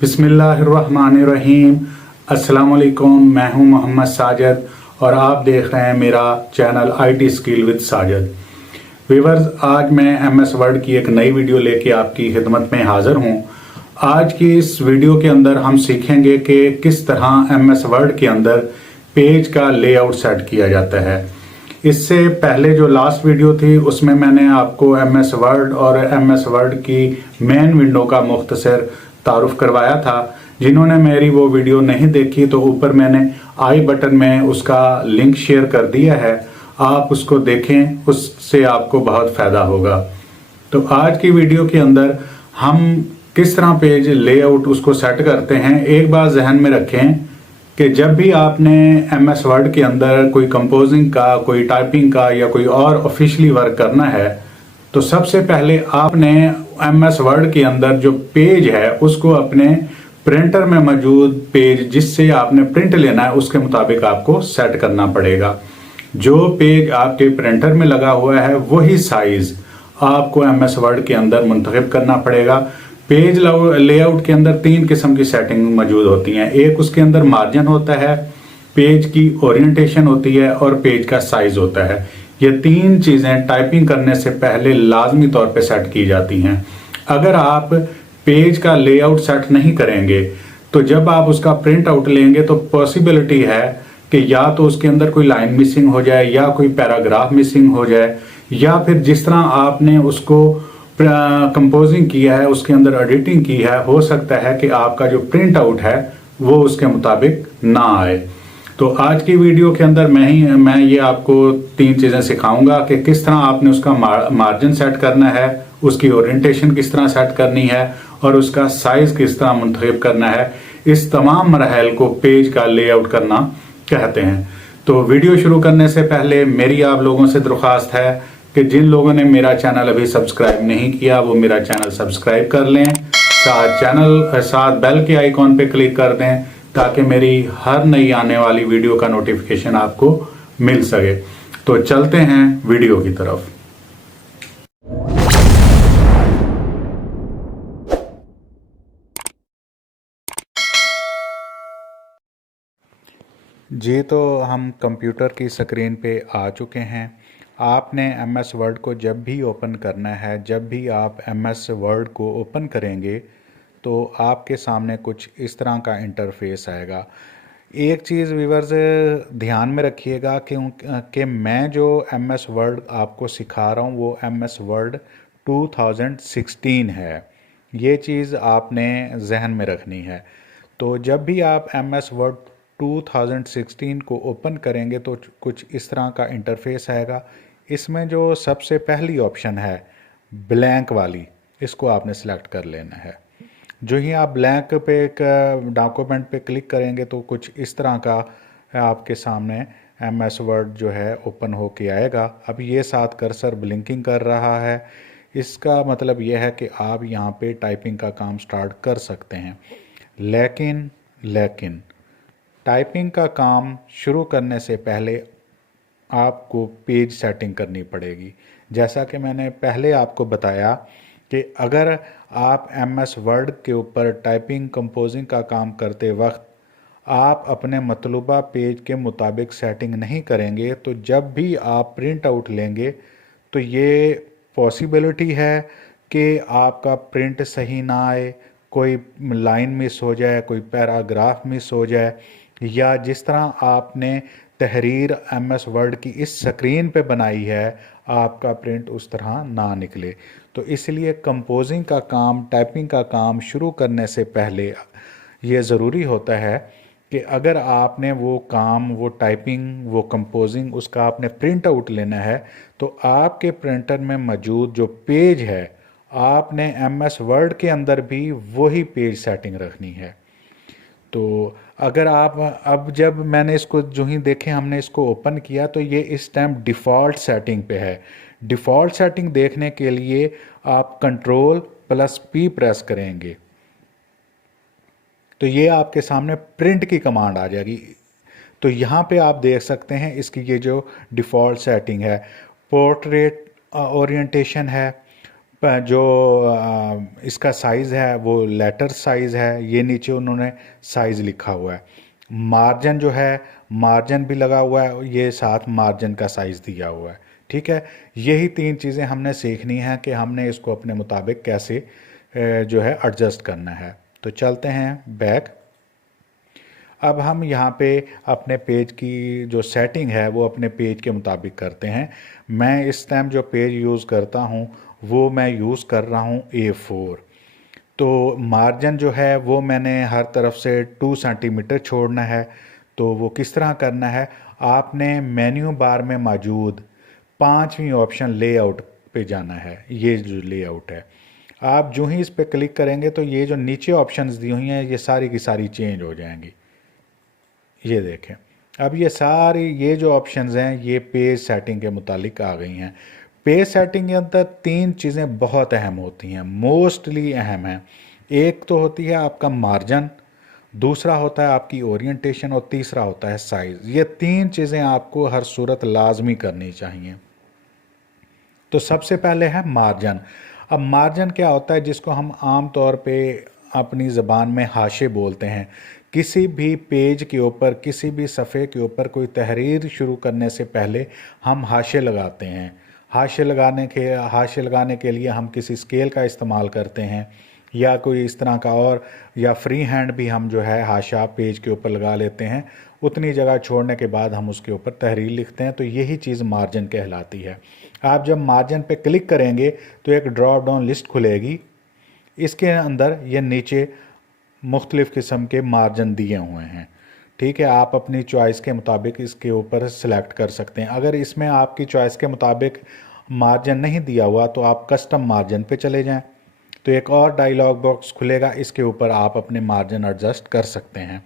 बिस्मिल्लाहिर्रहमानिर्रहीम। अस्सलाम वालेकुम। मैं हूं मोहम्मद साजिद और आप देख रहे हैं मेरा channel IT skill with Sajid. Viewers, आज मैं एमएस वर्ड की एक नई वीडियो लेके आपकी खिदमत में हाजिर हूं। आज की इस वीडियो के अंदर हम सीखेंगे कि किस तरह एमएस वर्ड के अंदर पेज का लेआउट सेट किया जाता है। इससे पहले जो लास्ट वीडियो थी उसमें मैंने आपको एमएस वर्ड और एमएस वर्ड की मेन विंडो का मुख्तसर तारुफ करवाया था। जिन्होंने मेरी वो वीडियो नहीं देखी तो ऊपर मैंने आई बटन में उसका लिंक शेयर कर दिया है, आप उसको देखें, उससे आपको बहुत फ़ायदा होगा। तो आज की वीडियो के अंदर हम किस तरह पेज लेआउट उसको सेट करते हैं। एक बात जहन में रखें कि जब भी आपने एमएस वर्ड के अंदर कोई कंपोजिंग का, कोई टाइपिंग का या कोई और ऑफिशियली वर्क करना है तो सबसे पहले आपने एमएस वर्ड के अंदर जो पेज है उसको अपने प्रिंटर में मौजूद पेज जिससे आपने प्रिंट लेना है उसके मुताबिक आपको सेट करना पड़ेगा। जो पेज आपके प्रिंटर में लगा हुआ है वही साइज आपको एमएस वर्ड के अंदर मुंतखब करना पड़ेगा। पेज लेआउट के अंदर तीन किस्म की सेटिंग मौजूद होती हैं। एक उसके अंदर मार्जिन होता है, पेज की ओरिएंटेशन होती है और पेज का साइज होता है। ये तीन चीज़ें टाइपिंग करने से पहले लाजमी तौर पे सेट की जाती हैं। अगर आप पेज का लेआउट सेट नहीं करेंगे तो जब आप उसका प्रिंट आउट लेंगे तो पॉसिबिलिटी है कि या तो उसके अंदर कोई लाइन मिसिंग हो जाए या कोई पैराग्राफ मिसिंग हो जाए, या फिर जिस तरह आपने उसको कंपोजिंग किया है उसके अंदर एडिटिंग की है, हो सकता है कि आपका जो प्रिंट आउट है वो उसके मुताबिक ना आए। तो आज की वीडियो के अंदर मैं ये आपको तीन चीज़ें सिखाऊंगा कि किस तरह आपने उसका मार्जिन सेट करना है, उसकी ओरिएंटेशन किस तरह सेट करनी है और उसका साइज किस तरह मुंतखब करना है। इस तमाम मरहल को पेज का लेआउट करना कहते हैं। तो वीडियो शुरू करने से पहले मेरी आप लोगों से दरख्वास्त है कि जिन लोगों ने मेरा चैनल अभी सब्सक्राइब नहीं किया वो मेरा चैनल सब्सक्राइब कर लें, साथ बेल के आइकॉन पे क्लिक कर दें ताकि मेरी हर नई आने वाली वीडियो का नोटिफिकेशन आपको मिल सके। तो चलते हैं वीडियो की तरफ। जी, तो हम कंप्यूटर की स्क्रीन पे आ चुके हैं। आपने एमएस वर्ड को जब भी ओपन करना है, जब भी आप एमएस वर्ड को ओपन करेंगे तो आपके सामने कुछ इस तरह का इंटरफेस आएगा। एक चीज़ व्यूअर्स ध्यान में रखिएगा कि मैं जो एमएस वर्ड आपको सिखा रहा हूँ वो एमएस वर्ड 2016 है। ये चीज़ आपने जहन में रखनी है। तो जब भी आप एमएस वर्ड 2016 को ओपन करेंगे तो कुछ इस तरह का इंटरफेस आएगा। इसमें जो सबसे पहली ऑप्शन है ब्लैंक वाली, इसको आपने सिलेक्ट कर लेना है। जो ही आप ब्लैंक पे एक डॉक्यूमेंट पे क्लिक करेंगे तो कुछ इस तरह का आपके सामने एमएस वर्ड जो है ओपन होके आएगा। अब ये साथ कर्सर ब्लिंकिंग कर रहा है, इसका मतलब यह है कि आप यहाँ पे टाइपिंग का काम स्टार्ट कर सकते हैं। लेकिन टाइपिंग का काम शुरू करने से पहले आपको पेज सेटिंग करनी पड़ेगी। जैसा कि मैंने पहले आपको बताया कि अगर आप एमएस वर्ड के ऊपर टाइपिंग कंपोजिंग का काम करते वक्त आप अपने मतलूबा पेज के मुताबिक सेटिंग नहीं करेंगे तो जब भी आप प्रिंट आउट लेंगे तो ये पॉसिबिलिटी है कि आपका प्रिंट सही ना आए, कोई लाइन मिस हो जाए, कोई पैराग्राफ मिस हो जाए, या जिस तरह आपने तहरीर एमएस वर्ड की इस स्क्रीन पे बनाई है आपका प्रिंट उस तरह ना निकले। तो इसलिए कंपोजिंग का काम, टाइपिंग का काम शुरू करने से पहले ये ज़रूरी होता है कि अगर आपने वो काम, वो टाइपिंग, वो कंपोजिंग, उसका आपने प्रिंट आउट लेना है तो आपके प्रिंटर में मौजूद जो पेज है आपने एमएस वर्ड के अंदर भी वही पेज सेटिंग रखनी है। तो अगर आप अब जब मैंने इसको जो ही देखें, हमने इसको ओपन किया तो ये इस टाइम डिफ़ॉल्ट सेटिंग पे है। डिफ़ॉल्ट सेटिंग देखने के लिए आप Ctrl+P प्रेस करेंगे तो ये आपके सामने प्रिंट की कमांड आ जाएगी। तो यहाँ पे आप देख सकते हैं इसकी ये जो डिफ़ॉल्ट सेटिंग है, पोर्ट्रेट ओरिएंटेशन है, जो इसका साइज़ है वो लेटर साइज़ है, ये नीचे उन्होंने साइज़ लिखा हुआ है। मार्जिन जो है, मार्जिन भी लगा हुआ है, ये साथ मार्जिन का साइज़ दिया हुआ है। ठीक है, यही तीन चीज़ें हमने सीखनी है कि हमने इसको अपने मुताबिक कैसे जो है एडजस्ट करना है। तो चलते हैं बैक। अब हम यहाँ पे अपने पेज की जो सेटिंग है वो अपने पेज के मुताबिक करते हैं। मैं इस टाइम जो पेज यूज़ करता हूँ वो मैं यूज़ कर रहा हूँ A4। तो मार्जिन जो है वो मैंने हर तरफ से 2 सेंटीमीटर छोड़ना है। तो वो किस तरह करना है, आपने मेन्यू बार में मौजूद 5वीं ऑप्शन लेआउट पे जाना है। ये जो लेआउट है, आप जो ही इस पे क्लिक करेंगे तो ये जो नीचे ऑप्शंस दी हुई हैं ये सारी की सारी चेंज हो जाएंगी। ये देखें, अब ये सारी ये जो ऑप्शंस हैं ये पेज सेटिंग के मुतालिक आ गई हैं। पेज सेटिंग के अंदर तीन चीज़ें बहुत अहम होती हैं, मोस्टली अहम हैं। एक तो होती है आपका मार्जिन, दूसरा होता है आपकी ओरिएंटेशन और तीसरा होता है साइज़। ये तीन चीज़ें आपको हर सूरत लाजमी करनी चाहिए। तो सबसे पहले है मार्जिन। अब मार्जिन क्या होता है, जिसको हम आम तौर पे अपनी ज़बान में हाशे बोलते हैं। किसी भी पेज के ऊपर, किसी भी सफ़े के ऊपर कोई तहरीर शुरू करने से पहले हम हाशे लगाते हैं। हाशे लगाने के लिए हम किसी स्केल का इस्तेमाल करते हैं या कोई इस तरह का, और या फ्री हैंड भी हम जो है हाशा पेज के ऊपर लगा लेते हैं। उतनी जगह छोड़ने के बाद हम उसके ऊपर तहरीर लिखते हैं। तो यही चीज़ मार्जिन कहलाती है। आप जब मार्जिन पे क्लिक करेंगे तो एक ड्रॉप डाउन लिस्ट खुलेगी। इसके अंदर ये नीचे मुख्तलिफ़ किस्म के मार्जिन दिए हुए हैं। ठीक है, आप अपनी चॉइस के मुताबिक इसके ऊपर सेलेक्ट कर सकते हैं। अगर इसमें आपकी चॉइस के मुताबिक मार्जिन नहीं दिया हुआ तो आप कस्टम मार्जिन पे चले जाएं। तो एक और डायलॉग बॉक्स खुलेगा, इसके ऊपर आप अपने मार्जिन एडजस्ट कर सकते हैं।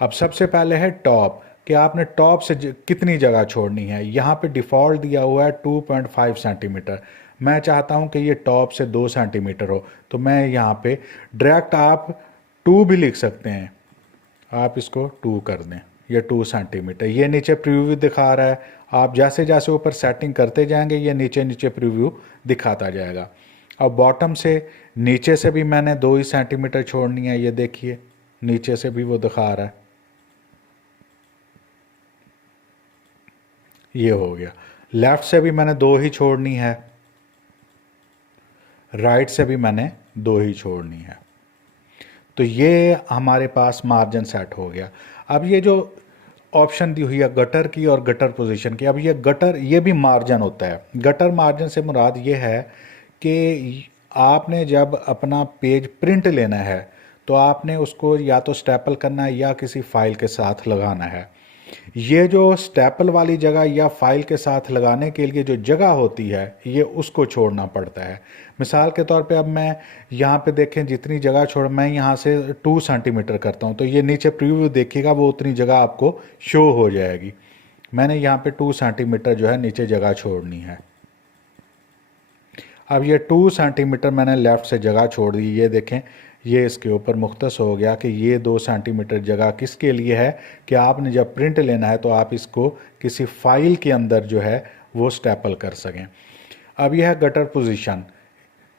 अब सबसे पहले है टॉप, कि आपने टॉप से कितनी जगह छोड़नी है। यहाँ पे डिफ़ॉल्ट दिया हुआ है 2.5 सेंटीमीटर। मैं चाहता हूँ कि ये टॉप से 2 सेंटीमीटर हो, तो मैं यहाँ पे डायरेक्ट आप 2 भी लिख सकते हैं। आप इसको 2 कर दें, ये 2 सेंटीमीटर। ये नीचे प्रीव्यू दिखा रहा है, आप जैसे जैसे ऊपर सेटिंग करते जाएंगे ये नीचे नीचे प्रीव्यू दिखाता जाएगा। अब बॉटम से नीचे से भी मैंने 2 ही सेंटीमीटर छोड़नी है। ये देखिए नीचे से भी वो दिखा रहा है, ये हो गया। लेफ़्ट से भी मैंने 2 ही छोड़नी है, राइट से भी मैंने 2 ही छोड़नी है। तो ये हमारे पास मार्जिन सेट हो गया। अब ये जो ऑप्शन दी हुई है गटर की और गटर पोजीशन की, अब ये गटर ये भी मार्जिन होता है। गटर मार्जिन से मुराद ये है कि आपने जब अपना पेज प्रिंट लेना है तो आपने उसको या तो स्टेपल करना है या किसी फाइल के साथ लगाना है। ये जो स्टेपल वाली जगह या फाइल के साथ लगाने के लिए जो जगह होती है ये उसको छोड़ना पड़ता है। मिसाल के तौर पे अब मैं यहाँ पे देखें जितनी जगह छोड़, मैं यहाँ से 2 सेंटीमीटर करता हूँ तो ये नीचे प्रीव्यू देखिएगा वो उतनी जगह आपको शो हो जाएगी। मैंने यहाँ पे 2 सेंटीमीटर जो है नीचे जगह छोड़नी है। अब ये 2 सेंटीमीटर मैंने लेफ़्ट से जगह छोड़ दी। ये देखें ये इसके ऊपर मुख्तस हो गया कि ये 2 सेंटीमीटर जगह किसके लिए है कि आपने जब प्रिंट लेना है तो आप इसको किसी फाइल के अंदर जो है वो स्टेपल कर सकें। अब यह है गटर पोजीशन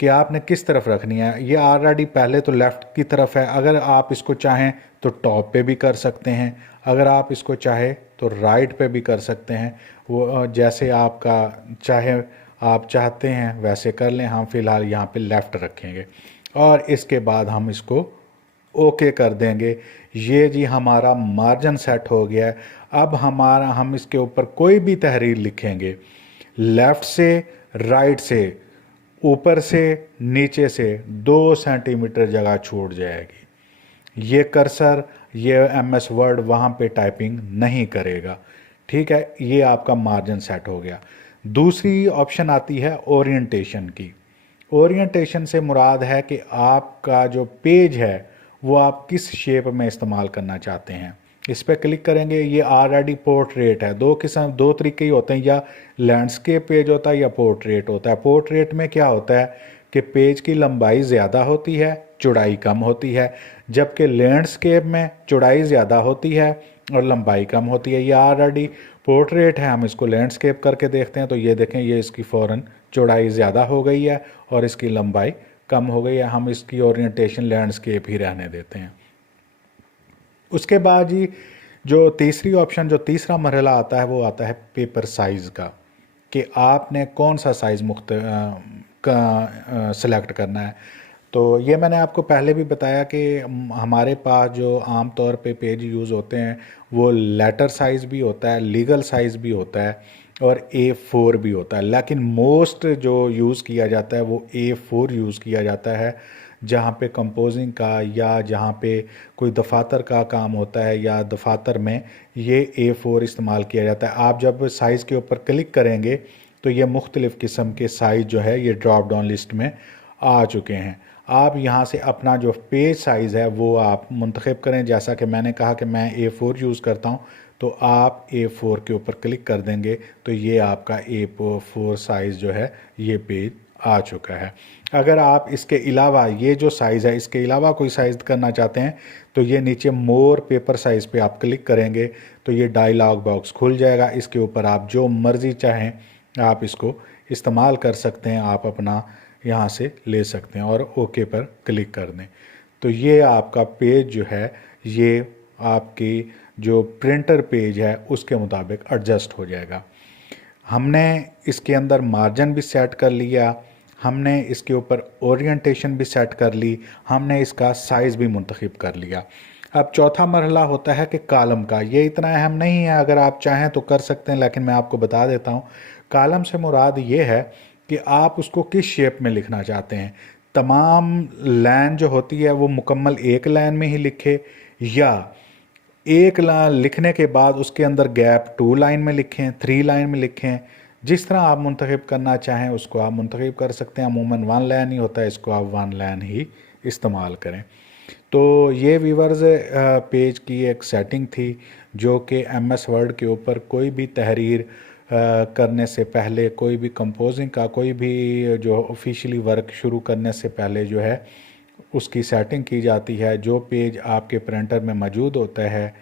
कि आपने किस तरफ रखनी है। ये ऑलरेडी पहले तो लेफ़्ट की तरफ है, अगर आप इसको चाहें तो टॉप पे भी कर सकते हैं, अगर आप इसको चाहें तो राइट पे भी कर सकते हैं। वो जैसे आपका चाहे आप चाहते हैं वैसे कर लें। हम फ़िलहाल यहाँ पे लेफ़्ट रखेंगे और इसके बाद हम इसको ओके कर देंगे। ये जी हमारा मार्जिन सेट हो गया है। अब हम इसके ऊपर कोई भी तहरीर लिखेंगे, लेफ़्ट से राइट से ऊपर से नीचे से 2 सेंटीमीटर जगह छूट जाएगी। ये कर्सर ये MS वर्ड वहाँ पे टाइपिंग नहीं करेगा। ठीक है, ये आपका मार्जिन सेट हो गया। दूसरी ऑप्शन आती है ओरिएंटेशन की। ओरिएंटेशन से मुराद है कि आपका जो पेज है वो आप किस शेप में इस्तेमाल करना चाहते हैं। इस पर क्लिक करेंगे, ये ऑलरेडी पोर्ट्रेट है। दो तरीके ही होते हैं, या लैंडस्केप पेज होता है या पोर्ट्रेट होता है। पोर्ट्रेट में क्या होता है कि पेज की लंबाई ज़्यादा होती है, चौड़ाई कम होती है, जबकि लैंडस्केप में चौड़ाई ज़्यादा होती है और लंबाई कम होती है। ये ऑलरेडी पोर्ट्रेट है, हम इसको लैंडस्केप करके देखते हैं तो ये देखें, ये इसकी फ़ौरन चौड़ाई ज़्यादा हो गई है और इसकी लंबाई कम हो गई है। हम इसकी ओरिएंटेशन लैंडस्केप ही रहने देते हैं। उसके बाद जी जो तीसरी ऑप्शन, जो तीसरा मरहला आता है, वो आता है पेपर साइज़ का, कि आपने कौन सा साइज़ सेलेक्ट करना है। तो ये मैंने आपको पहले भी बताया कि हमारे पास जो आम तौर पे पेज यूज़ होते हैं वो लेटर साइज़ भी होता है, लीगल साइज़ भी होता है और A4 भी होता है, लेकिन मोस्ट जो यूज़ किया जाता है वो A4 यूज़ किया जाता है, जहाँ पे कंपोजिंग का या जहाँ पे कोई दफातर का काम होता है या दफातर में ये A4 इस्तेमाल किया जाता है। आप जब साइज़ के ऊपर क्लिक करेंगे तो ये मुख्तलिफ़ किस्म के साइज़ जो है ये ड्रॉप डाउन लिस्ट में आ चुके हैं। आप यहाँ से अपना जो पेज साइज़ है वो आप मुंतखब करें। जैसा कि मैंने कहा कि मैं A4 यूज़ करता हूँ, तो आप A4 के ऊपर क्लिक कर देंगे तो ये आपका A4 साइज़ जो है ये पेज आ चुका है। अगर आप इसके अलावा ये जो साइज़ है इसके अलावा कोई साइज़ करना चाहते हैं तो ये नीचे मोर पेपर साइज़ पे आप क्लिक करेंगे तो ये डायलॉग बॉक्स खुल जाएगा। इसके ऊपर आप जो मर्ज़ी चाहें आप इसको इस्तेमाल कर सकते हैं, आप अपना यहाँ से ले सकते हैं और ओके पर क्लिक कर दें। तो ये आपका पेज जो है ये आपकी जो प्रिंटर पेज है उसके मुताबिक एडजस्ट हो जाएगा। हमने इसके अंदर मार्जिन भी सेट कर लिया, हमने इसके ऊपर ओरिएंटेशन भी सेट कर ली, हमने इसका साइज़ भी मुंतखब कर लिया। अब चौथा मरहला होता है कि कॉलम का। ये इतना अहम नहीं है, अगर आप चाहें तो कर सकते हैं, लेकिन मैं आपको बता देता हूँ। कॉलम से मुराद ये है कि आप उसको किस शेप में लिखना चाहते हैं। तमाम लाइन जो होती है वो मुकम्मल एक लाइन में ही लिखे, या एक लाइन लिखने के बाद उसके अंदर गैप 2 लाइन में लिखें, 3 लाइन में लिखें। जिस तरह आप मुंतखब करना चाहें उसको आप मुंतखब कर सकते हैं। अमूमन 1 लाइन ही होता है, इसको आप 1 लाइन ही इस्तेमाल करें। तो ये व्यूअर्स पेज की एक सेटिंग थी जो कि MS वर्ड के ऊपर कोई भी तहरीर करने से पहले, कोई भी कंपोजिंग का कोई भी जो ऑफिशियली वर्क शुरू करने से पहले जो है उसकी सेटिंग की जाती है। जो पेज आपके प्रिंटर में मौजूद होता है,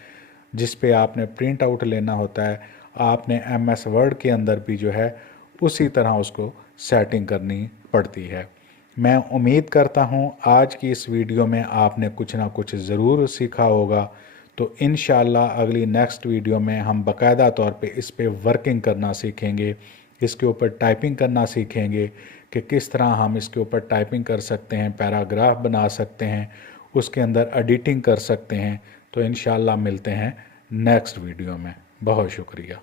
जिस पे आपने प्रिंट आउट लेना होता है, आपने MS वर्ड के अंदर भी जो है उसी तरह उसको सेटिंग करनी पड़ती है। मैं उम्मीद करता हूँ आज की इस वीडियो में आपने कुछ ना कुछ ज़रूर सीखा होगा। तो इंशाल्लाह अगली नेक्स्ट वीडियो में हम बाकायदा तौर पे इस पे वर्किंग करना सीखेंगे, इसके ऊपर टाइपिंग करना सीखेंगे कि किस तरह हम इसके ऊपर टाइपिंग कर सकते हैं, पैराग्राफ बना सकते हैं, उसके अंदर एडिटिंग कर सकते हैं। तो इंशाल्लाह मिलते हैं नेक्स्ट वीडियो में। बहुत शुक्रिया।